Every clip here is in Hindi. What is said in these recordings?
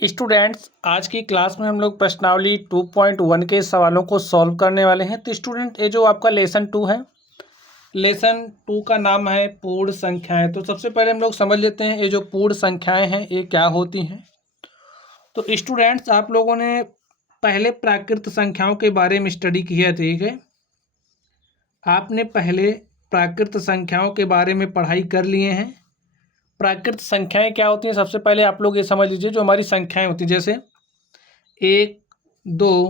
स्टूडेंट्स, आज की क्लास में हम लोग प्रश्नावली 2.1 के सवालों को सॉल्व करने वाले हैं। तो स्टूडेंट, ये जो आपका लेसन 2 है, लेसन 2 का नाम है पूर्ण संख्याएं। तो सबसे पहले हम लोग समझ लेते हैं ये जो पूर्ण संख्याएं हैं ये क्या होती हैं। तो स्टूडेंट्स, आप लोगों ने पहले प्राकृत संख्याओं के बारे में स्टडी की है, ठीक है। आपने पहले प्राकृत संख्याओं के बारे में पढ़ाई कर लिए हैं। प्राकृत संख्याएं क्या होती हैं, सबसे पहले आप लोग ये समझ लीजिए। जो हमारी संख्याएं होती हैं, जैसे 1, 2,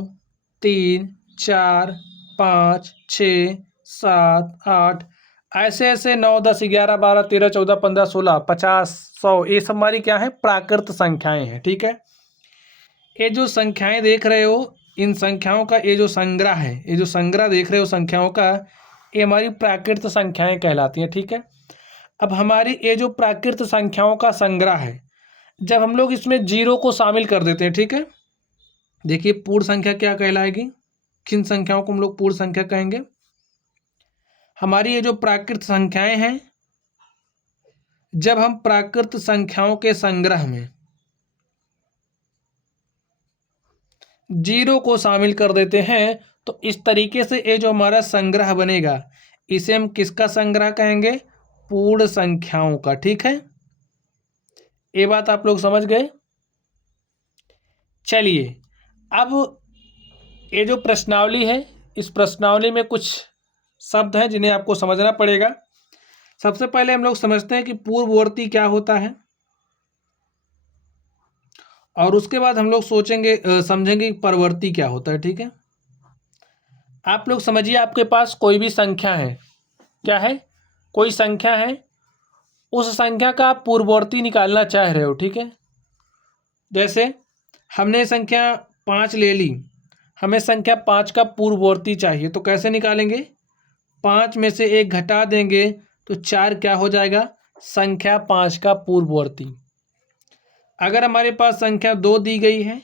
3, 4, 5, 6, 7, 8, ऐसे ऐसे 9, 10, 11, 12, 13, 14, 15, 16, 50, 100, ये सब हमारी क्या है, प्राकृत संख्याएं हैं, ठीक है। ये जो संख्याएं देख रहे हो, इन संख्याओं का ये जो संग्रह है, ये जो संग्रह देख रहे हो संख्याओं का, ये हमारी प्राकृत संख्याएं कहलाती हैं, ठीक है। अब हमारी ये जो प्राकृत संख्याओं का संग्रह है, जब हम लोग इसमें जीरो को शामिल कर देते हैं, ठीक है। देखिए, पूर्ण संख्या क्या कहलाएगी, किन संख्याओं को हम लोग पूर्ण संख्या कहेंगे। हमारी ये जो प्राकृत संख्याएं हैं, जब हम प्राकृत संख्याओं के संग्रह में जीरो को शामिल कर देते हैं, तो इस तरीके से ये जो हमारा संग्रह बनेगा, इसे हम किसका संग्रह कहेंगे, पूर्ण संख्याओं का, ठीक है। ये बात आप लोग समझ गए। चलिए, अब ये जो प्रश्नावली है, इस प्रश्नावली में कुछ शब्द हैं जिन्हें आपको समझना पड़ेगा। सबसे पहले हम लोग समझते हैं कि पूर्ववर्ती क्या होता है, और उसके बाद हम लोग समझेंगे कि परवर्ती क्या होता है, ठीक है। आप लोग समझिए, आपके पास कोई भी संख्या है, क्या है, कोई संख्या है, उस संख्या का आप पूर्ववर्ती निकालना चाह रहे हो, ठीक है। जैसे हमने संख्या 5 ले ली, हमें संख्या 5 का पूर्ववर्ती चाहिए, तो कैसे निकालेंगे, 5 में से 1 घटा देंगे तो 4 क्या हो जाएगा, संख्या 5 का पूर्ववर्ती। अगर हमारे पास संख्या 2 दी गई है,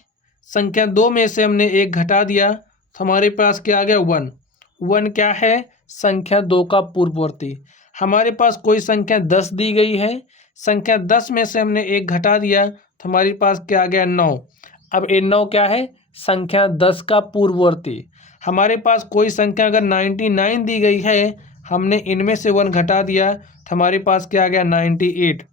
संख्या 2 में से हमने 1 घटा दिया तो हमारे पास क्या आ गया, 1। 1 क्या है, संख्या 2 का पूर्ववर्ती। हमारे पास कोई संख्या 10 दी गई है, संख्या 10 में से हमने 1 घटा दिया तो हमारे पास क्या आ गया, 9। अब ये 9 क्या है, संख्या 10 का पूर्ववर्ती। हमारे पास कोई संख्या अगर 99 दी गई है, हमने इनमें से 1 घटा दिया तो हमारे पास क्या आ गया, 98।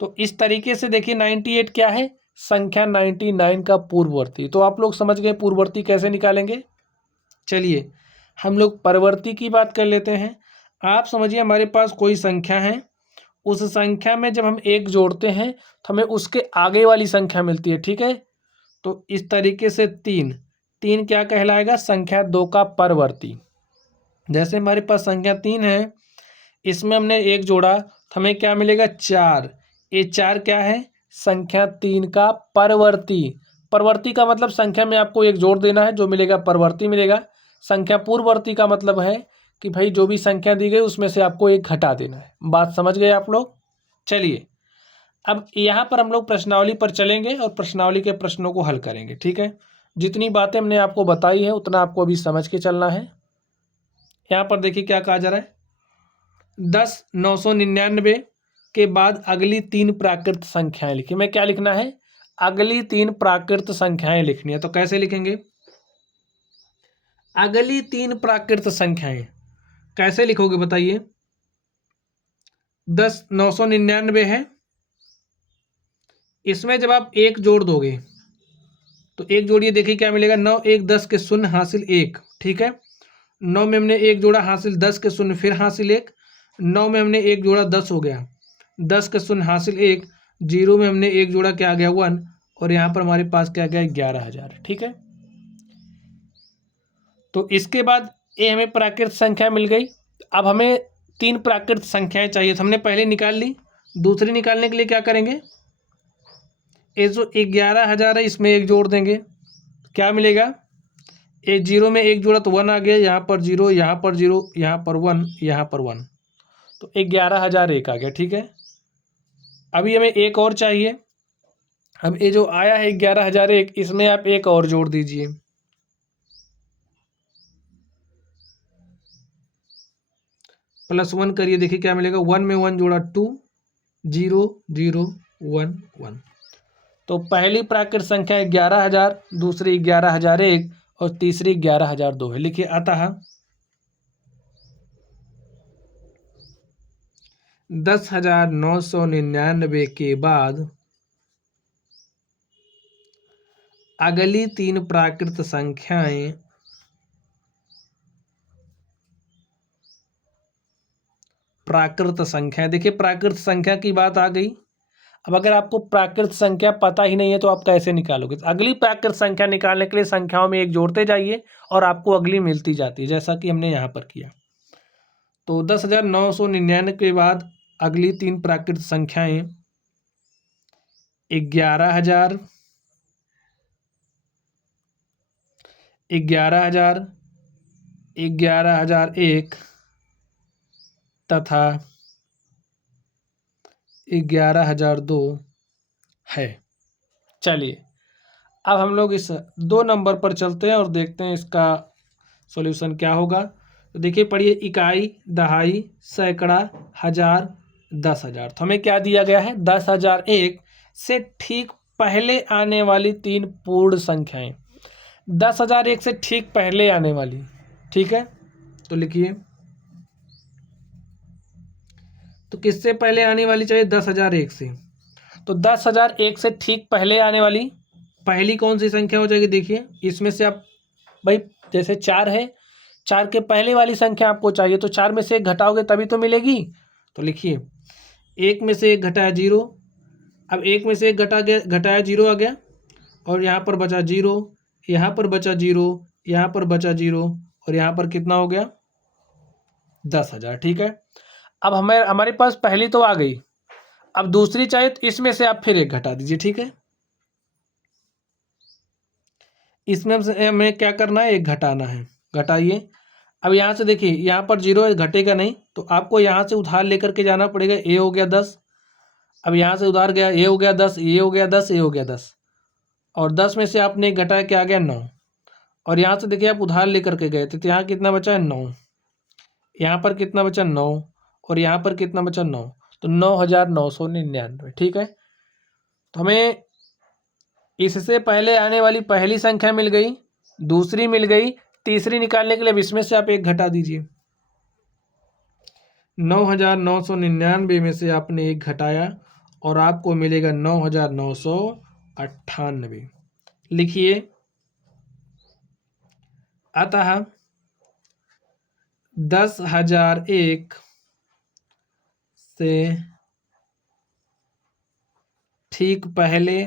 तो इस तरीके से देखिए, 98 क्या है, संख्या 99 का पूर्ववर्ती। तो आप लोग समझ गए पूर्ववर्ती कैसे निकालेंगे। चलिए, हम लोग परवर्ती की बात कर लेते हैं। आप समझिए, हमारे पास कोई संख्या है, उस संख्या में जब हम 1 जोड़ते हैं तो हमें उसके आगे वाली संख्या मिलती है, ठीक है। तो इस तरीके से 3 क्या कहलाएगा, संख्या 2 का परवर्ती। जैसे हमारे पास संख्या 3 है, इसमें हमने 1 जोड़ा तो हमें क्या मिलेगा, 4। ये 4 क्या है, संख्या 3 का परवर्ती। परवर्ती का मतलब संख्या में आपको 1 जोड़ देना है, जो मिलेगा परवर्ती मिलेगा। संख्या पूर्ववर्ती का मतलब है कि भाई जो भी संख्या दी गई उसमें से आपको 1 घटा देना है। बात समझ गए आप लोग। चलिए, अब यहाँ पर हम लोग प्रश्नावली पर चलेंगे और प्रश्नावली के प्रश्नों को हल करेंगे, ठीक है। जितनी बातें हमने आपको बताई है उतना आपको अभी समझ के चलना है। यहाँ पर देखिए क्या कहा जा रहा है, 10 999 के बाद अगली 3 प्राकृत संख्याएं लिखिए। मैं क्या लिखना है, अगली 3 प्राकृत संख्याएं लिखनी है। तो कैसे लिखेंगे, अगली 3 प्राकृत संख्याएं कैसे लिखोगे बताइए। 10 999 है, इसमें जब आप 1 जोड़ दोगे तो 1 जोड़िए, देखिए क्या मिलेगा, 9 1 10 के शून्य हासिल 1, ठीक है। 9 में हमने 1 जोड़ा हासिल 10 के शून्य फिर हासिल 1, 9 में हमने 1 जोड़ा 10 हो गया, 10 के शून्य हासिल 1, 0 में हमने 1 जोड़ा क्या आ गया, 1, और यहाँ पर हमारे पास क्या गया, 11,000, ठीक है। तो इसके बाद ये हमें प्राकृत संख्या मिल गई। अब हमें 3 प्राकृत संख्याएं चाहिए, तो हमने पहले निकाल ली। दूसरी निकालने के लिए क्या करेंगे, ये जो 11,000 है इसमें 1 जोड़ देंगे, क्या मिलेगा, 0 में 1 जोड़ा तो 1 आ गया, यहाँ पर 0, यहाँ पर 0, यहाँ पर 1, यहाँ पर 1, तो 11,001 आ गया, ठीक है। अभी हमें 1 और चाहिए। अब ये जो आया है 11,001, इसमें आप 1 और जोड़ दीजिए, +1 करिए, देखिए क्या मिलेगा, 1 में 1 जोड़ा 2, 0 0 1 1, तो पहली प्राकृत संख्या 11,000, दूसरी 11,001 और तीसरी 11,002 है। लिखिए अतः 10,999 के बाद अगली तीन प्राकृत संख्याएं देखिए प्राकृत संख्या की बात आ गई। अब अगर आपको प्राकृत संख्या पता ही नहीं है तो आप कैसे निकालोगे? अगली प्राकृत संख्या निकालने के लिए संख्याओं में एक जोड़ते जाइए और आपको अगली मिलती जाती है, जैसा कि हमने यहाँ पर किया। तो 10,999 के बाद अगली तीन प्राकृत संख्याएं 11,000, 11,000, 11,001 तथा 11,002 है। चलिए अब हम लोग इस 2 नंबर पर चलते हैं और देखते हैं इसका सॉल्यूशन क्या होगा। तो देखिए पढ़िए, इकाई, दहाई, सैकड़ा, हजार, 10,000। तो हमें क्या दिया गया है? 10,001 से ठीक पहले आने वाली तीन पूर्ण संख्याएं। 10,001 से ठीक पहले आने वाली, ठीक है। तो लिखिए, तो किससे पहले आने वाली चाहिए? 10,001 से। तो 10,001 से ठीक पहले आने वाली पहली कौन सी संख्या हो जाएगी? देखिए इसमें से आप भाई, जैसे 4 है, 4 के पहले वाली संख्या आपको चाहिए, तो 4 में से 1 घटाओगे तभी तो मिलेगी। तो लिखिए 1 में से 1 घटाया 0। अब 1 में से 1 घटाया 0 आ गया, और यहाँ पर बचा 0, यहाँ पर बचा 0, यहाँ पर बचा 0, और यहाँ पर कितना हो गया? 10,000। ठीक है। अब हमारे पास पहली तो आ गई, अब दूसरी चाहिए, तो इसमें से आप फिर 1 घटा दीजिए। ठीक है, इसमें से हमें क्या करना है? 1 घटाना है, घटाइए। अब यहाँ से देखिए, यहाँ पर 0 घटेगा नहीं, तो आपको यहाँ से उधार लेकर के जाना पड़ेगा। ए हो गया 10, अब यहाँ से उधार गया, ए हो गया 10, ये हो गया 10, ये हो गया 10, और 10 में से आपने 1 घटाया, क्या आ गया? 9। और यहाँ से देखिए आप उधार लेकर के गए थे, तो यहाँ कितना बचा है? 9। यहाँ पर कितना बचा? 9, और यहाँ पर कितना बचा? 9। तो 9,999। ठीक है, तो हमें इससे पहले आने वाली पहली संख्या मिल गई, दूसरी मिल गई, तीसरी निकालने के लिए अब इसमें से आप 1 घटा दीजिए। 9,999 में से आपने 1 घटाया और आपको मिलेगा 9,998। लिखिए अतः 10,001 से ठीक पहले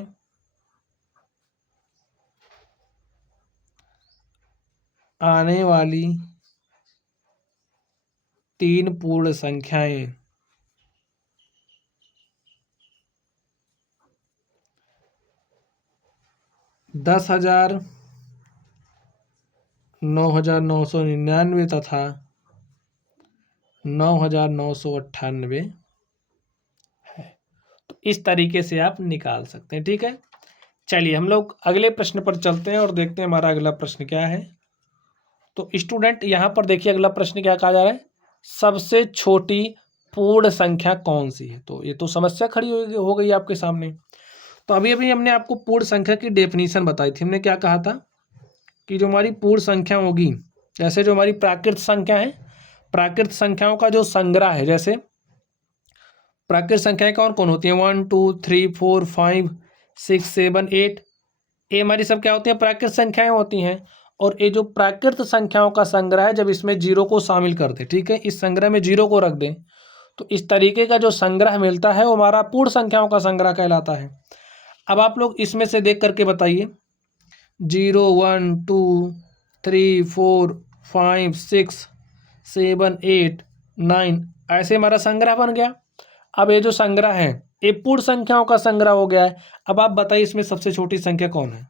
आने वाली तीन पूर्ण संख्याएं 10,000, 9,999 तथा 9,998 है। तो इस तरीके से आप निकाल सकते हैं। ठीक है, चलिए हम लोग अगले प्रश्न पर चलते हैं और देखते हैं हमारा अगला प्रश्न क्या है। तो स्टूडेंट यहाँ पर देखिए, अगला प्रश्न क्या कहा जा रहा है? सबसे छोटी पूर्ण संख्या कौन सी है? तो ये तो समस्या खड़ी हो गई आपके सामने। तो अभी अभी हमने आपको पूर्ण संख्या की डेफिनेशन बताई थी। हमने क्या कहा था कि जो हमारी पूर्ण संख्या होगी, जैसे जो हमारी प्राकृत संख्या है, प्राकृत संख्याओं का जो संग्रह है, जैसे प्राकृत संख्याएं कौन कौन होती हैं? 1 2 3 4 5 6 7 8, ये हमारी सब क्या होती हैं? प्राकृत संख्याएं होती हैं। और ये जो प्राकृत संख्याओं का संग्रह है, जब इसमें 0 को शामिल कर दें, ठीक है, इस संग्रह में 0 को रख दें, तो इस तरीके का जो संग्रह मिलता है वो हमारा पूर्ण संख्याओं का संग्रह कहलाता है। अब आप लोग इसमें से देख करके बताइए, 0 1 2 3 4 5 6 7 8 9, ऐसे हमारा संग्रह बन गया। अब ये जो संग्रह है ये पूर्ण संख्याओं का संग्रह हो गया है। अब आप बताइए इसमें सबसे छोटी संख्या कौन है?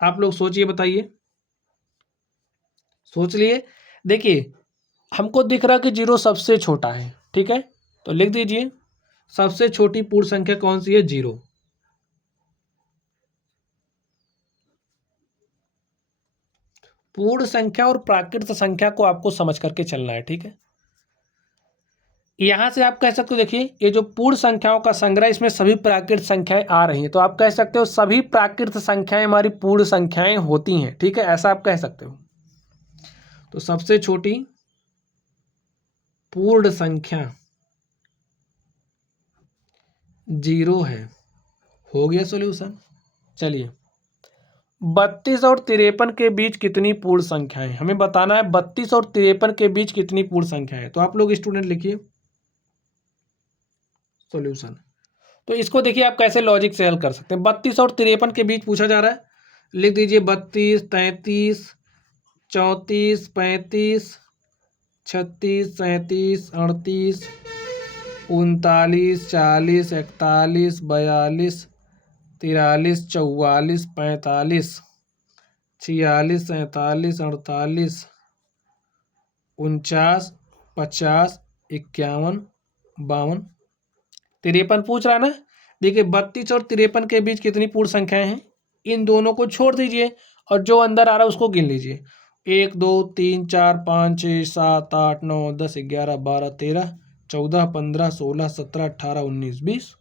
आप लोग सोचिए, बताइए, सोच लिए। देखिए हमको दिख रहा है कि 0 सबसे छोटा है, ठीक है, तो लिख दीजिए सबसे छोटी पूर्ण संख्या कौन सी है? 0। पूर्ण संख्या और प्राकृत संख्या को आपको समझ करके चलना है, ठीक है। यहाँ से आप कह सकते हो, देखिए ये जो पूर्ण संख्याओं का संग्रह, इसमें सभी प्राकृत संख्याएं आ रही हैं, तो आप कह सकते हो सभी प्राकृत संख्याएं हमारी पूर्ण संख्याएं होती हैं, ठीक है, ऐसा आप कह सकते हो। तो सबसे छोटी पूर्ण संख्या 0 है। हो गया सॉल्यूशन। चलिए, 32 और 53 के बीच कितनी पूर्ण संख्याएं, हमें बताना है 32 और 53 के बीच कितनी पूर्ण संख्याएं। तो आप लोग स्टूडेंट लिखिए सॉल्यूशन। तो इसको देखिए आप कैसे लॉजिक से हल कर सकते हैं। 32 और 53 के बीच पूछा जा रहा है, लिख दीजिए 32, 33, 34, 35, 36, 37, 38, 39, 40, 41, 42, 43, 44, 45, 46, 47, 48, 49, 50, 51, 52, 53 पूछ रहा है ना। देखिए 32 और 53 के बीच कितनी पूर्ण संख्याएं हैं, इन दोनों को छोड़ दीजिए और जो अंदर आ रहा है उसको गिन लीजिए। 1, 2, 3, 4, 5, 6, 7, 8, 9, 10, 11, 12, 13, 14, 15, 16, 17, 18, 19, 20।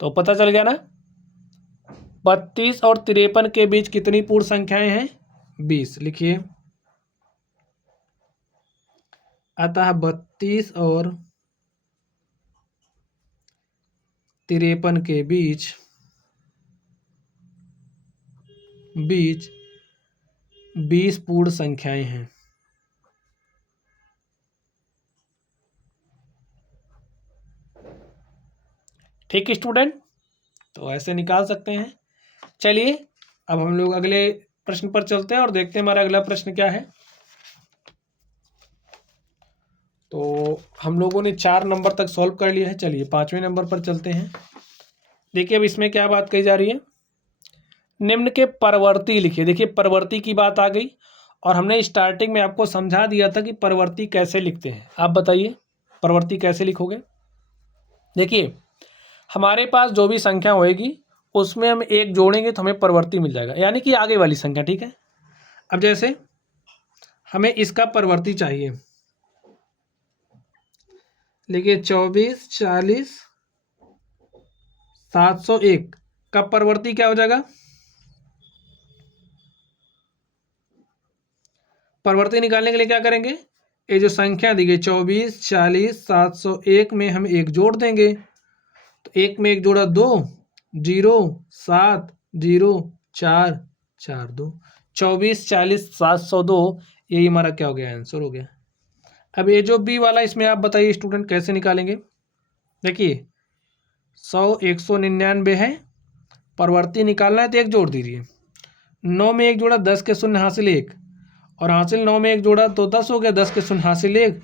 तो पता चल गया ना, 32 और 53 के बीच कितनी पूर्ण संख्याएं हैं, 20। लिखिए, अतः 32 और 53 के बीच 20 पूर्ण संख्याएं हैं। ठीक है स्टूडेंट, तो ऐसे निकाल सकते हैं। चलिए अब हम लोग अगले प्रश्न पर चलते हैं और देखते हैं हमारा अगला प्रश्न क्या है। तो हम लोगों ने 4 नंबर तक सॉल्व कर लिया है। चलिए 5वें नंबर पर चलते हैं। देखिए अब इसमें क्या बात कही जा रही है, निम्न के परवर्ती लिखिए। देखिए परवर्ती की बात आ गई और हमने स्टार्टिंग में आपको समझा दिया था कि परवर्ती कैसे लिखते हैं। आप बताइए परवर्ती कैसे लिखोगे। देखिए हमारे पास जो भी संख्या होएगी उसमें हम एक जोड़ेंगे तो हमें परवर्ती मिल जाएगा, यानी कि आगे वाली संख्या, ठीक है। अब जैसे हमें इसका परवर्ती चाहिए, देखिए 24, 40, 701 का परवर्ती क्या हो जाएगा, परवर्ती निकालने के लिए क्या करेंगे, ये जो संख्या दी गई 24, 40, 701 में हम एक जोड़ देंगे। तो एक में एक जोड़ा 2, 0, 7, 0, 4, 4, 2, 24, 40, 702, यही हमारा क्या हो गया, आंसर हो गया। अब ये जो बी वाला, इसमें आप बताइए स्टूडेंट कैसे निकालेंगे। देखिए 100, 199 है, परवर्ती निकालना है तो एक जोड़ दीजिए। 9 में एक जोड़ा 10 के शून्य हासिल 1, और हासिल 9 में एक जोड़ा तो 10 हो गया, 10 के शून्य हासिल 1,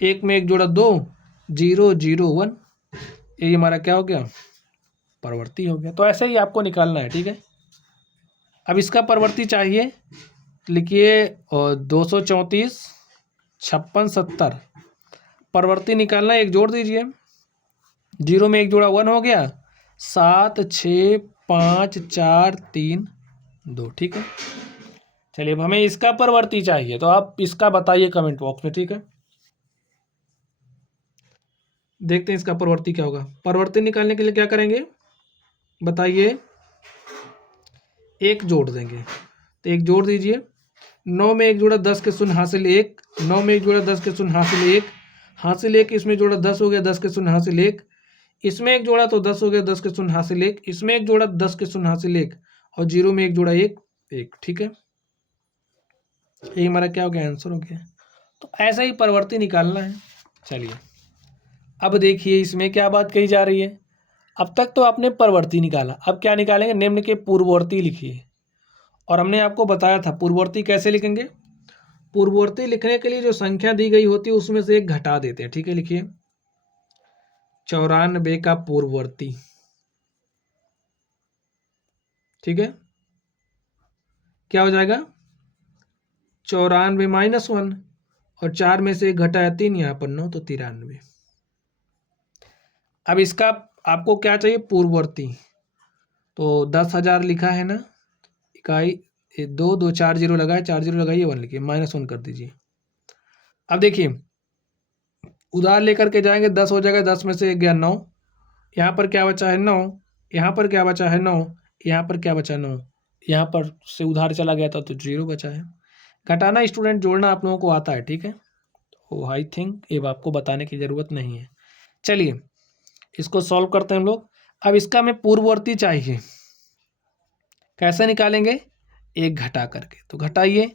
1 में एक जोड़ा 2, 0, 0, 1, यही हमारा क्या हो गया, परवर्ती हो गया। तो ऐसे ही आपको निकालना है, ठीक है। अब इसका परवर्ती चाहिए, लिखिए 234, 56, 70, परवर्ती निकालना एक जोड़ दीजिए। 0 में एक जोड़ा 1 हो गया, 7, 6, 5, 4, 3, 2, ठीक है। चलिए अब हमें इसका परवर्ती चाहिए, तो आप इसका बताइए कमेंट बॉक्स में, ठीक है। देखते हैं इसका परवर्ती क्या होगा। परवर्ती निकालने के लिए क्या करेंगे बताइए, एक जोड़ देंगे, तो एक जोड़ दीजिए। 9 में एक जोड़ा 10 के शून्य हासिल 1, 9 में एक जोड़ा 10 के शून्य हासिल 1, हासिल 1, इसमें जोड़ा 10 हो गया, 10 के शून्य हासिल 1, इसमें एक जोड़ा तो 10 हो गया, 10 के शून्य हासिल 1, इसमें एक जोड़ा 10 के शून्य हासिल 1, और 0 में एक जोड़ा 1, 1, ठीक है। ये हमारा क्या हो गया, आंसर हो गया। तो ऐसा ही परवर्ती निकालना है। चलिए अब देखिए इसमें क्या बात कही जा रही है। अब तक तो आपने परवर्ती निकाला, अब क्या निकालेंगे, निम्न के पूर्ववर्ती लिखिए। और हमने आपको बताया था पूर्ववर्ती कैसे लिखेंगे। पूर्ववर्ती लिखने के लिए जो संख्या दी गई होती है उसमें से एक घटा देते हैं, ठीक है। लिखिए 94 का पूर्ववर्ती, ठीक है, क्या हो जाएगा 94 -1, और 4 में से एक घटाया 3, यहाँ पर 9, तो 93। अब इसका आपको क्या चाहिए, पूर्ववर्ती। तो 10,000 लिखा है ना, इकाई 2, 2, 4 जीरो लगाए, 4 जीरो लगाइए, 1 लिखिए, -1 कर दीजिए। अब देखिए उधार लेकर के जाएंगे 10 हो जाएगा, 10 में से 1 गया 9, यहाँ पर क्या बचा है 9, यहाँ पर क्या बचा है 9, यहाँ पर क्या बचा 9, यहाँ पर से उधार चला गया था तो 0 बचा है। घटाना स्टूडेंट, जोड़ना आप लोगों को आता है, ठीक है। तो आई थिंक ये आपको बताने की ज़रूरत नहीं है। चलिए इसको सॉल्व करते हैं हम लोग। अब इसका हमें पूर्ववर्ती चाहिए, कैसे निकालेंगे, 1 घटा करके। तो घटाइए,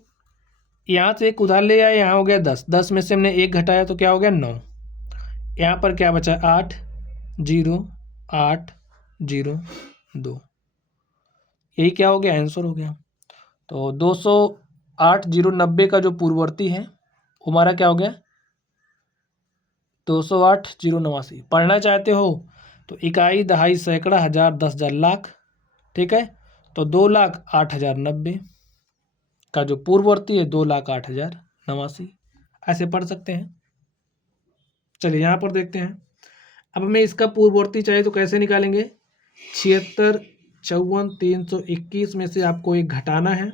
यहाँ से 1 उधार ले आए, यहाँ हो गया 10, 10 में से हमने 1 घटाया तो क्या हो गया 9, यहाँ पर क्या बचा 8 0 8 0 2, यही क्या हो गया आंसर हो गया। तो 208 0 90 का जो पूर्ववर्ती है वो हमारा क्या हो गया 208 0 89। पढ़ना चाहते हो तो इकाई, दहाई, सैकड़ा, हज़ार, 10,000, लाख, ठीक है। तो 2,08,090 का जो पूर्ववर्ती है 2,08,089, ऐसे पढ़ सकते हैं। चलिए यहाँ पर देखते हैं। अब हमें इसका पूर्ववर्ती चाहिए तो कैसे निकालेंगे, 76 54 321 में से आपको 1 घटाना है,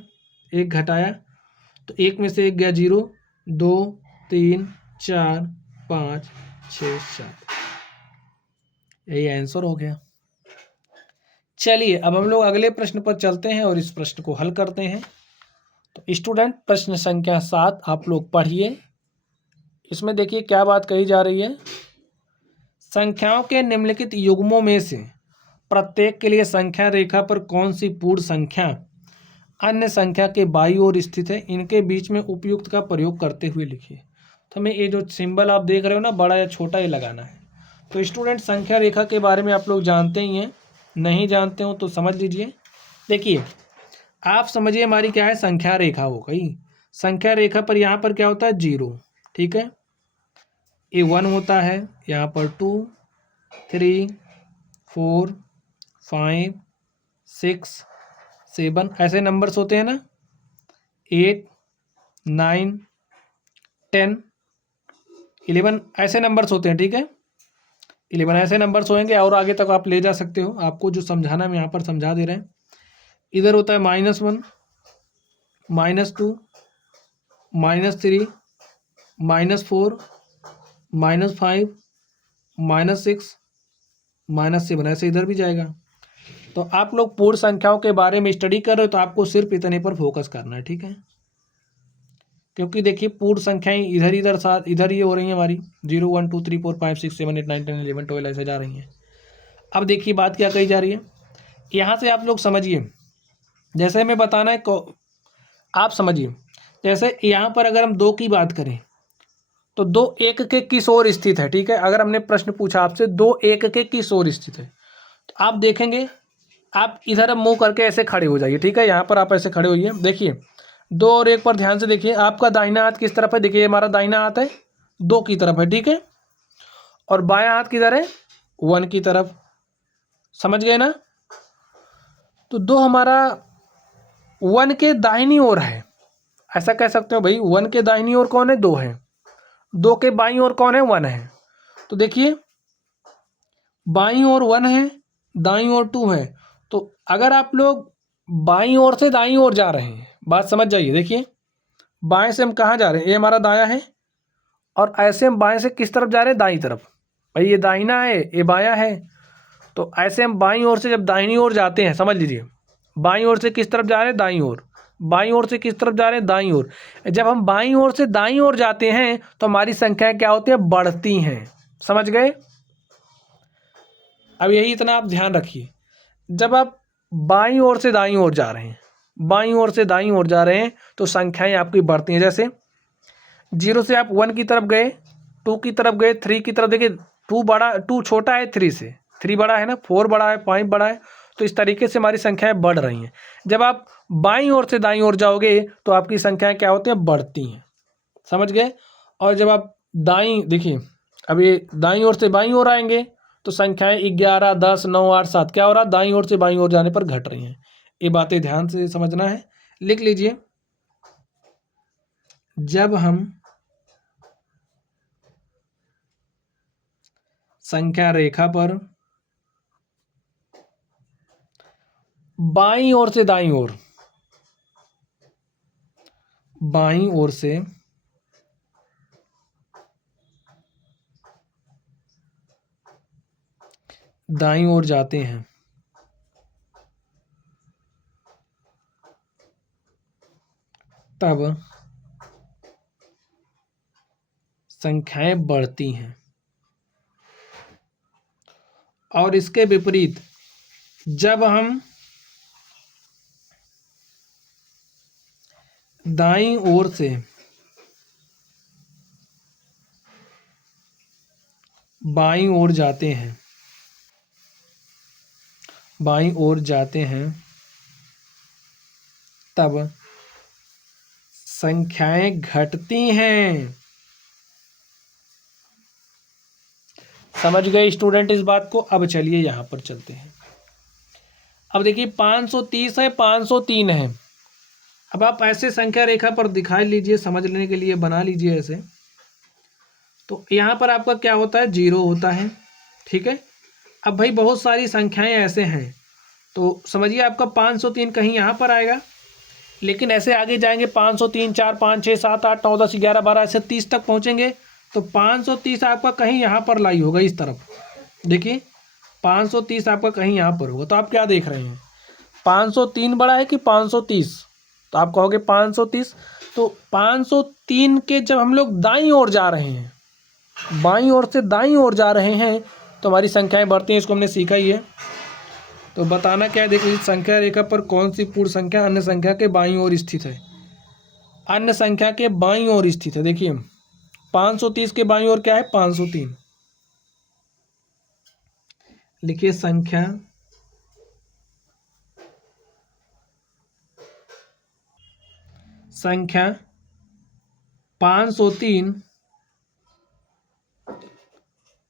1 घटाया तो 1 में से 1 गया 0, 2 3 4 5 6 7, यही आंसर हो गया। चलिए अब हम लोग अगले प्रश्न पर चलते हैं और इस प्रश्न को हल करते हैं। तो स्टूडेंट प्रश्न संख्या 7 आप लोग पढ़िए। इसमें देखिए क्या बात कही जा रही है, संख्याओं के निम्नलिखित युग्मों में से प्रत्येक के लिए संख्या रेखा पर कौन सी पूर्ण संख्या अन्य संख्या के बाईं ओर स्थित है, इनके बीच में उपयुक्त का प्रयोग करते हुए लिखिए। तो हमें ये जो सिंबल आप देख रहे हो ना, बड़ा या छोटा, ये लगाना है। तो स्टूडेंट संख्या रेखा के बारे में आप लोग जानते ही हैं, नहीं जानते हो तो समझ लीजिए। देखिए आप समझिए हमारी क्या है, संख्या रेखा हो गई। संख्या रेखा पर यहाँ पर क्या होता है 0, ठीक है, ये 1 होता है, यहाँ पर 2 3 4 5 6 7 ऐसे नंबर्स होते हैं ना, 8 9 10 11 ऐसे नंबर्स होते हैं, ठीक है। 11 ऐसे नंबर्स होंगे और आगे तक आप ले जा सकते हो, आपको जो समझाना हम यहाँ पर समझा दे रहे हैं। इधर होता है -1 -2 -3 -4 -5 -6 -7 ऐसे इधर भी जाएगा। तो आप लोग पूर्ण संख्याओं के बारे में स्टडी कर रहे हो तो आपको सिर्फ इतने पर फोकस करना है, ठीक है। क्योंकि देखिए पूर्ण संख्याएं इधर इधर साथ इधर ये हो रही हैं हमारी 0 1 2 3 4 5 6 7 8 9 10 11 12 ऐसे जा रही हैं। अब देखिए बात क्या कही जा रही है, यहाँ से आप लोग समझिए, जैसे हमें बताना है आप समझिए, जैसे यहाँ पर अगर हम 2 की बात करें तो 2 1 के किस ओर स्थित है, ठीक है। अगर हमने प्रश्न पूछा आपसे 2 1 के किस ओर स्थित है, तो आप देखेंगे, आप इधर मुंह करके ऐसे खड़े हो जाइए, ठीक है। यहाँ पर आप ऐसे खड़े होइए, देखिए 2 और 1 पर ध्यान से देखिए, आपका दाहिना हाथ किस तरफ है, देखिए हमारा दाहिना हाथ है 2 की तरफ है, ठीक है, और बायां हाथ किधर है 1 की तरफ, समझ गए ना। तो 2 हमारा 1 के दाहिनी ओर है, ऐसा कह सकते हो भाई 1 के दाहिनी ओर कौन है 2 है, 2 के बाईं ओर कौन है 1 है। तो देखिए बाईं ओर 1 है, दाईं ओर 2 है। तो अगर आप लोग बाईं ओर से दाईं ओर जा रहे हैं, बात समझ जाइए, देखिए बाएं से हम कहाँ जा रहे हैं, ये हमारा दायां है, और ऐसे हम बाएं से किस तरफ जा रहे हैं दाईं तरफ, भाई ये दाहिना है ये बायां है। तो ऐसे हम बाईं ओर से जब दाहिनी ओर जाते हैं, समझ लीजिए बाईं ओर से किस तरफ जा रहे हैं दाईं ओर, बाईं ओर से किस तरफ जा रहे हैं दाईं ओर। जब हम बाईं ओर से दाईं ओर जाते हैं तो हमारी संख्याएं क्या होती हैं, बढ़ती हैं, समझ गए। अब यही इतना आप ध्यान रखिए, जब आप बाईं ओर से दाईं ओर जा रहे हैं, बाईं ओर से दाईं ओर जा रहे हैं तो संख्याएं आपकी बढ़ती हैं। जैसे 0 से आप 1 की तरफ गए, 2 की तरफ गए, 3 की तरफ, देखिए 2 छोटा है 3 से, 3 बड़ा है ना, 4 बड़ा है, 5 बड़ा है। तो इस तरीके से हमारी संख्याएं बढ़ रही हैं। जब आप बाईं ओर से दाईं ओर जाओगे तो आपकी संख्याएं क्या होती हैं, बढ़ती हैं, समझ गए। और जब आप दाईं, देखिए अब ये दाईं ओर से बाईं ओर आएंगे तो संख्याएं 11 10 9 8 7 क्या हो रहा है, दाईं ओर से बाईं ओर जाने पर घट रही हैं। ये बातें ध्यान से समझना है, लिख लीजिए। जब हम संख्या रेखा पर बाईं ओर से दाईं ओर, बाईं ओर से दाईं ओर जाते हैं तब संख्याएं बढ़ती हैं, और इसके विपरीत जब हम दाईं ओर से बाईं ओर जाते हैं, बाईं ओर जाते हैं तब संख्याएं घटती हैं। समझ गए स्टूडेंट इस बात को? अब चलिए यहां पर चलते हैं। अब देखिए 530 है, 503 है। अब आप ऐसे संख्या रेखा पर दिखा लीजिए, समझ लेने के लिए बना लीजिए ऐसे। तो यहाँ पर आपका क्या होता है, 0 होता है, ठीक है। अब भाई बहुत सारी संख्याएं ऐसे हैं, तो समझिए आपका 503 कहीं यहाँ पर आएगा, लेकिन ऐसे आगे जाएंगे 503, 4, 5, 6, 7, 8, 9, 10, 11, 12 ऐसे 30 तक पहुँचेंगे, तो 530 आपका कहीं यहाँ पर लाई होगा इस तरफ। देखिए 530 आपका कहीं यहाँ पर होगा। तो आप क्या देख रहे हैं, 503 बड़ा है कि 530? तो आप कहोगे 530। तो 503 के जब हम लोग दाईं ओर जा रहे हैं, बाईं ओर से दाईं ओर जा रहे हैं, तो हमारी संख्याएं बढ़ती हैं। इसको हमने सीखा ही है। तो बताना क्या है, देखिए संख्या रेखा पर कौन सी पूर्ण संख्या अन्य संख्या के बाईं ओर स्थित है। अन्य संख्या के बाईं ओर स्थित है। देखिए 530 के बाईं ओर क्या है, 503। लिखिए संख्या संख्या 503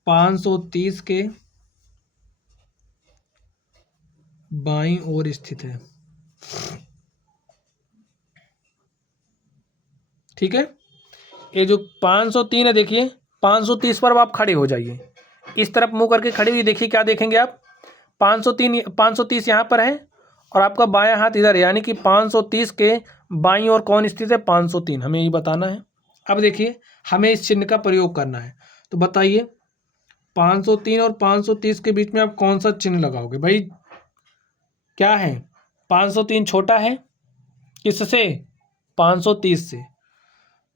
530 के बाईं ओर स्थित है, ठीक है। ये जो 503 है, देखिए 530 पर अब आप खड़े हो जाइए, इस तरफ मुंह करके खड़े हुए देखिए क्या देखेंगे आप, 530 यहाँ पर है और आपका बायां हाथ इधर है, यानी कि 530 के बाईं ओर कौन स्थित है, 503। हमें यही बताना है। अब देखिए हमें इस चिन्ह का प्रयोग करना है, तो बताइए 503 और 530 के बीच में आप कौन सा चिन्ह लगाओगे भाई? क्या है, 503 छोटा है किससे, 530 से।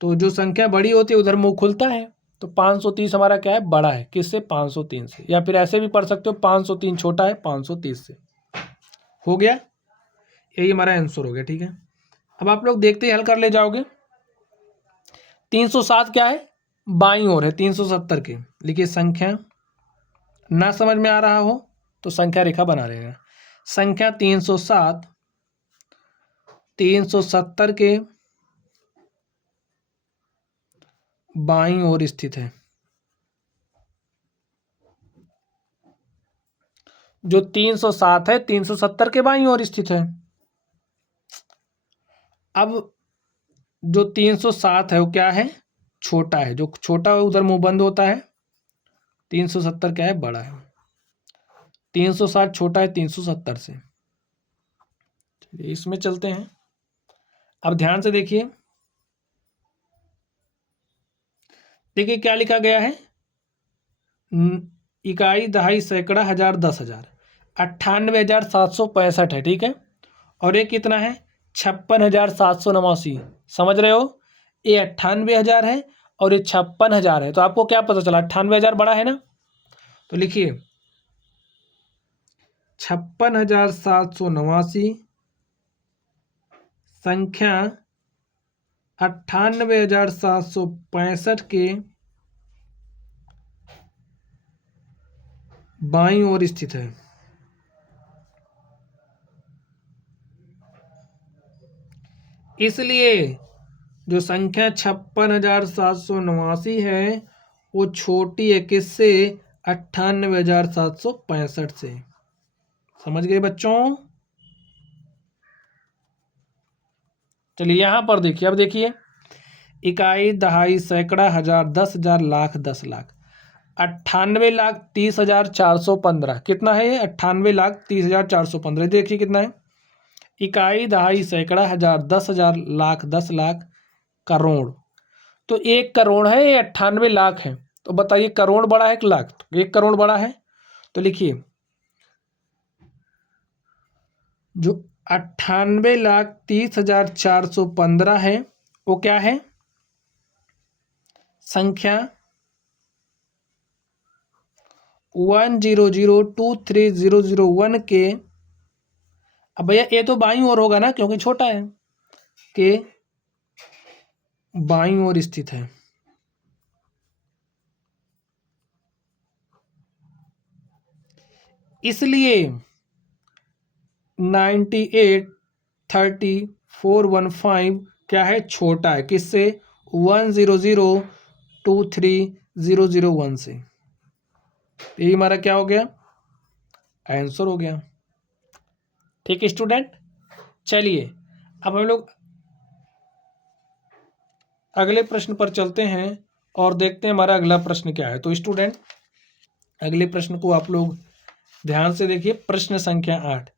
तो जो संख्या बड़ी होती है उधर मुंह खुलता है, तो 530 हमारा क्या है, बड़ा है किससे, 503 से। या फिर ऐसे भी पढ़ सकते हो 503 छोटा है 530 से। हो गया, यही हमारा आंसर हो गया, ठीक है। अब आप लोग देखते ही हल कर ले जाओगे। 307 क्या है, बाईं ओर है 370 के। लिखिए संख्या, ना समझ में आ रहा हो तो संख्या रेखा बना लेना। संख्या 307 370 के बाईं ओर स्थित है। जो 307 है 370 के बाईं ओर स्थित है। अब जो 307 है वो क्या है, छोटा है, जो छोटा है उधर मुंह बंद होता है। 370 क्या है, बड़ा है। 360 छोटा है 370 से। चलिए इसमें चलते हैं। अब ध्यान से देखिए, देखिए क्या लिखा गया है, इकाई, दहाई, सैकड़ा, हजार, 10,000, 98,765 है, ठीक है। और ये कितना है, 56,789। समझ रहे हो, ये 98,000 है और ये 56,000 है। तो आपको क्या पता चला, 98,000 बड़ा है ना। तो लिखिए 56,789 संख्या 98,765 के बाईं ओर स्थित है। इसलिए जो संख्या 56,789 है वो छोटी है किससे, 98,765 से। समझ गए बच्चों? चलिए यहां पर देखिए, अब देखिए इकाई, दहाई, सैकड़ा, हजार, 10,000, लाख, 10,00,000, 98,30,415। कितना है ये, 98,30,415। देखिए कितना है, इकाई, दहाई, सैकड़ा, हजार, 10,000, लाख, 10,00,000, करोड़। तो 1 करोड़ है, ये 98 लाख है। तो बताइए करोड़ बड़ा है कि लाख? 1 करोड़ बड़ा है। तो लिखिए जो 98,30,415 है वो क्या है? संख्या 1002301 के, अब भैया ये तो बाईं ओर होगा ना क्योंकि छोटा है, के बाईं ओर स्थित है। इसलिए 98,30,415 क्या है? छोटा है। किससे? 1002301 से। ये हमारा क्या हो गया? आंसर हो गया। ठीक है स्टूडेंट, चलिए अब हम लोग अगले प्रश्न पर चलते हैं और देखते हैं हमारा अगला प्रश्न क्या है। तो स्टूडेंट अगले प्रश्न को आप लोग ध्यान से देखिए। प्रश्न संख्या 8,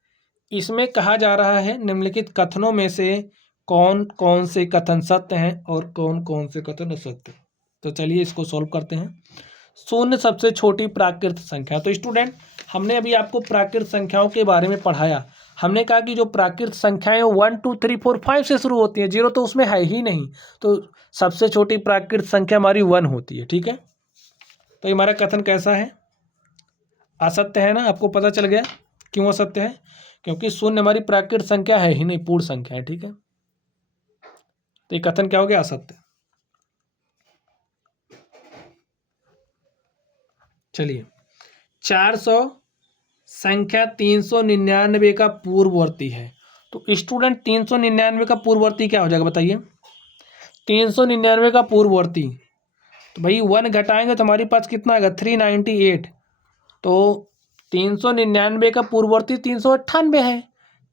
इसमें कहा जा रहा है निम्नलिखित कथनों में से कौन कौन से कथन सत्य हैं और कौन कौन से कथन असत्य। तो चलिए इसको सॉल्व करते हैं। शून्य सबसे छोटी प्राकृत संख्या। तो स्टूडेंट हमने अभी आपको प्राकृत संख्याओं के बारे में पढ़ाया। हमने कहा कि जो प्राकृत संख्याएं 1 2 3 4 5 से शुरू होती हैं, 0 तो उसमें है ही नहीं, तो सबसे छोटी प्राकृत संख्या हमारी 1 होती है। ठीक है, तो हमारा कथन कैसा है? असत्य है ना। आपको पता चल गया क्यों असत्य है? क्योंकि शून्य हमारी प्राकृत संख्या है ही नहीं, पूर्ण संख्या है। ठीक है, तो ये कथन क्या हो गया? असत्य। चलिए 400 संख्या 399 का पूर्ववर्ती है। तो स्टूडेंट 399 का पूर्ववर्ती क्या हो जाएगा बताइए? 399 का पूर्ववर्ती, तो भाई 1 घटाएंगे तो हमारे पास कितना आएगा? 398। तो 399 का पूर्ववर्ती 398 है।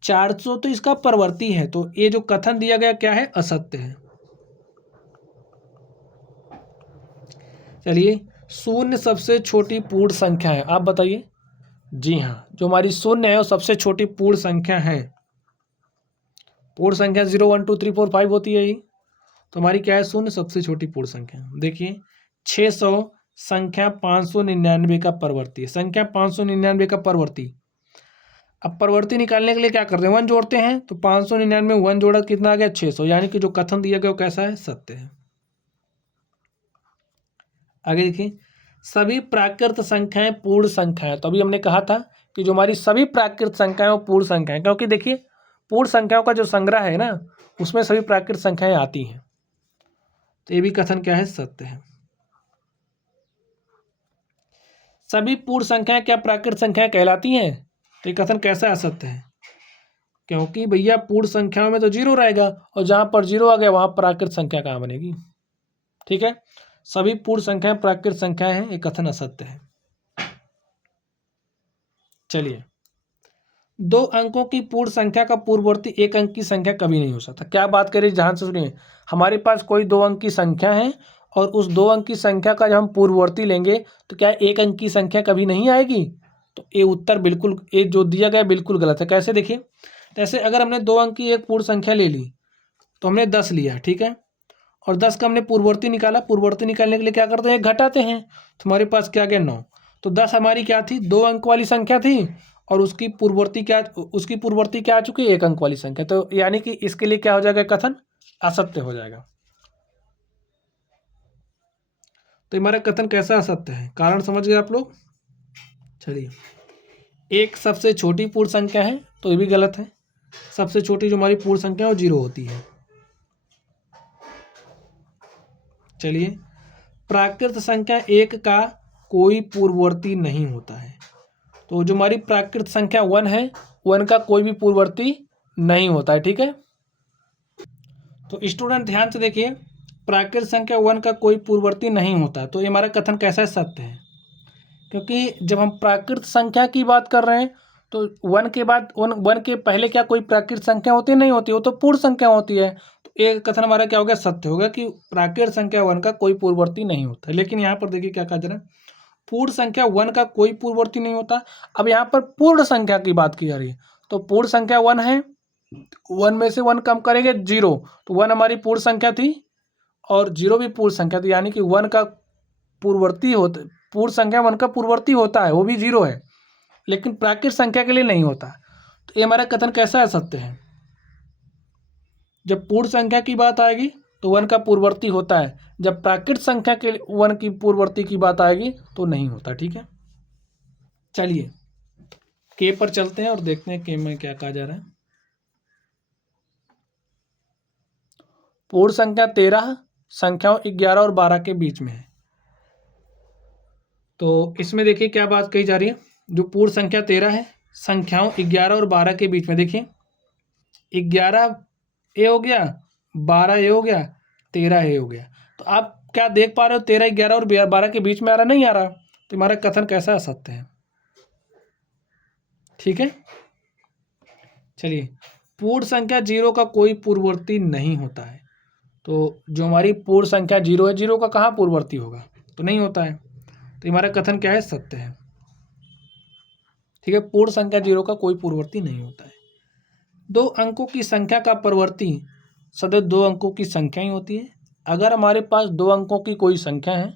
400 तो इसका परवर्ती है। तो ये जो कथन दिया गया क्या है? असत्य है। चलिए शून्य सबसे छोटी पूर्ण संख्या है, आप बताइए। जी हाँ, जो हमारी शून्य है वो सबसे छोटी पूर्ण संख्या है। पूर्ण संख्या 0 1 2 3 4 5 होती है ही, तो हमारी क्या है? शून्य सबसे छोटी पूर्ण संख्या। देखिए 600 संख्या 599 का परवर्ती है। संख्या 599 का परवर्ती, अब परवर्ती निकालने के लिए क्या करते हैं? 1 जोड़ते हैं। तो 599 में 1 जोड़ा कितना आ गया? 600। यानी कि जो कथन दिया गया वो कैसा है? सत्य है। आगे देखिए, सभी प्राकृत संख्याएं पूर्ण संख्याएं। तो अभी हमने कहा था कि जो हमारी सभी प्राकृत संख्याएं वो पूर्ण संख्याएं, क्योंकि देखिए पूर्ण संख्याओं का जो संग्रह है ना, उसमें सभी प्राकृत संख्याएं आती हैं। तो ये भी कथन क्या है? सत्य है। सभी पूर्ण संख्याएं क्या प्राकृत संख्याएं कहलाती हैं? तो ये कथन कैसा असत्य है? क्योंकि भैया पूर्ण संख्याओं में तो 0 रहेगा, और जहां पर 0 आ गया वहां प्राकृत संख्या कहाँ बनेगी? ठीक है, सभी पूर्ण संख्याएं प्राकृत संख्याएं हैं, ये कथन असत्य है। चलिए 2 अंकों की पूर्ण संख्या का पूर्ववर्ती 1 अंक की संख्या कभी नहीं हो सकता। क्या बात करें? ध्यान से सुनिए, हमारे पास कोई 2 अंक की संख्या है और उस 2 अंक की संख्या का जब हम पूर्ववर्ती लेंगे तो क्या 1 अंक की संख्या कभी नहीं आएगी? तो ये उत्तर बिल्कुल, ये जो दिया गया बिल्कुल गलत है। कैसे? देखिए, जैसे अगर हमने 2 अंक की एक पूर्ण संख्या ले ली, तो हमने 10 लिया, ठीक है, और 10 का हमने पूर्ववर्ती निकाला। पूर्ववर्ती निकालने के लिए क्या करते हैं? एक घटाते हैं, तो हमारे पास क्या गया? 9। तो 10 हमारी क्या थी? 2 अंक वाली संख्या थी, और उसकी पूर्ववर्ती क्या आ चुकी है? 1 अंक वाली संख्या। तो यानी कि इसके लिए क्या हो जाएगा? कथन असत्य हो जाएगा। तो हमारा कथन कैसा असत्य है? कारण समझ गए आप लोग? चलिए, एक सबसे छोटी पूर्ण संख्या है, तो ये भी गलत है। सबसे छोटी जो हमारी पूर्ण संख्या है वो 0 होती है। चलिए, प्राकृत संख्या 1 का कोई पूर्ववर्ती नहीं होता है। तो जो हमारी प्राकृत संख्या 1 है, 1 का कोई भी पूर्ववर्ती नहीं होता है। ठीक है, तो स्टूडेंट ध्यान से देखिए, प्राकृत संख्या 1 का कोई पूर्ववर्ती नहीं होता। तो ये हमारा कथन कैसा है? सत्य है। क्योंकि जब हम प्राकृत संख्या की बात कर रहे हैं तो 1 के बाद 1 के पहले क्या कोई प्राकृत संख्या होती? नहीं होती, वो तो पूर्ण संख्या होती है। तो एक कथन हमारा क्या हो गया? सत्य हो गया कि प्राकृत संख्या 1 का कोई पूर्ववर्ती नहीं होता। लेकिन यहाँ पर देखिए क्या कहा जा रहा है? पूर्ण संख्या 1 का कोई पूर्ववर्ती नहीं होता। अब यहाँ पर पूर्ण संख्या की बात की जा रही है, तो पूर्ण संख्या 1 है, 1 में से 1 कम करेंगे 0, तो 1 हमारी पूर्ण संख्या थी और 0 भी पूर्ण संख्या थी। यानी कि 1 का पूर्ववर्ती होता, पूर्ण संख्या 1 का पूर्ववर्ती होता है, वो भी 0 है, लेकिन प्राकृत संख्या के लिए नहीं होता। तो ये हमारा कथन कैसा असत्य है? जब पूर्ण संख्या की बात आएगी तो वन का पूर्ववर्ती होता है, जब प्राकृत संख्या के वन की पूर्ववर्ती की बात आएगी तो नहीं होता। ठीक है, चलिए के पर चलते हैं और देखते हैं के में क्या कहा जा रहा है। पूर्ण संख्या 13 संख्याओं 11 और 12 के बीच में है। तो इसमें देखिए क्या बात कही जा रही है। जो पूर्ण संख्या 13 है, संख्याओं 11 और 12 के बीच में, देखिए 11 ए हो गया, 12 ए हो गया, 13 ए हो गया। तो आप क्या देख पा रहे हो, 13, 11 और 12 के बीच में आ रहा, नहीं आ रहा। तो हमारा कथन कैसा असत्य है? ठीक है, चलिए पूर्ण संख्या 0 का कोई पूर्ववर्ती नहीं होता है। तो जो हमारी पूर्ण संख्या 0 है, 0 का कहाँ पूर्ववर्ती होगा? तो नहीं होता है। तो हमारा कथन क्या है? सत्य है। ठीक है, पूर्ण संख्या 0 का कोई पूर्ववर्ती नहीं होता है। 2 अंकों की संख्या का परवर्ती सदैव 2 अंकों की संख्या ही होती है। अगर हमारे पास 2 अंकों की कोई संख्या है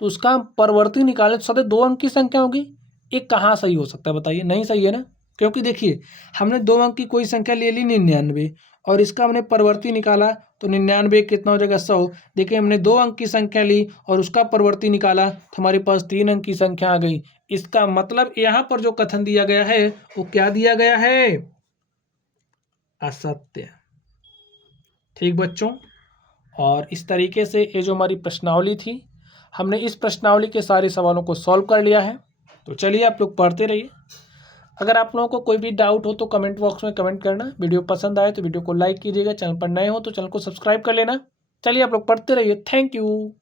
तो उसका परवर्ती निकालें तो सदैव 2 अंक की संख्या होगी। ये कहाँ सही हो सकता है बताइए? नहीं सही है ना, क्योंकि देखिए हमने 2 अंक की कोई संख्या ले ली 99 और इसका हमने परवर्ती निकाला तो 99 कितना हो जाएगा? 100। देखिए हमने 2 अंक की संख्या ली और उसका परवर्ती निकाला तो हमारे पास 3 अंक की संख्या आ गई। इसका मतलब यहाँ पर जो कथन दिया गया है वो क्या दिया गया है? असत्य। ठीक बच्चों, और इस तरीके से ये जो हमारी प्रश्नावली थी, हमने इस प्रश्नावली के सारे सवालों को सॉल्व कर लिया है। तो चलिए आप लोग पढ़ते रहिए। अगर आप लोगों को कोई भी डाउट हो तो कमेंट बॉक्स में कमेंट करना। वीडियो पसंद आए तो वीडियो को लाइक कीजिएगा। चैनल पर नए हो तो चैनल को सब्सक्राइब कर लेना। चलिए आप लोग पढ़ते रहिए। Thank you.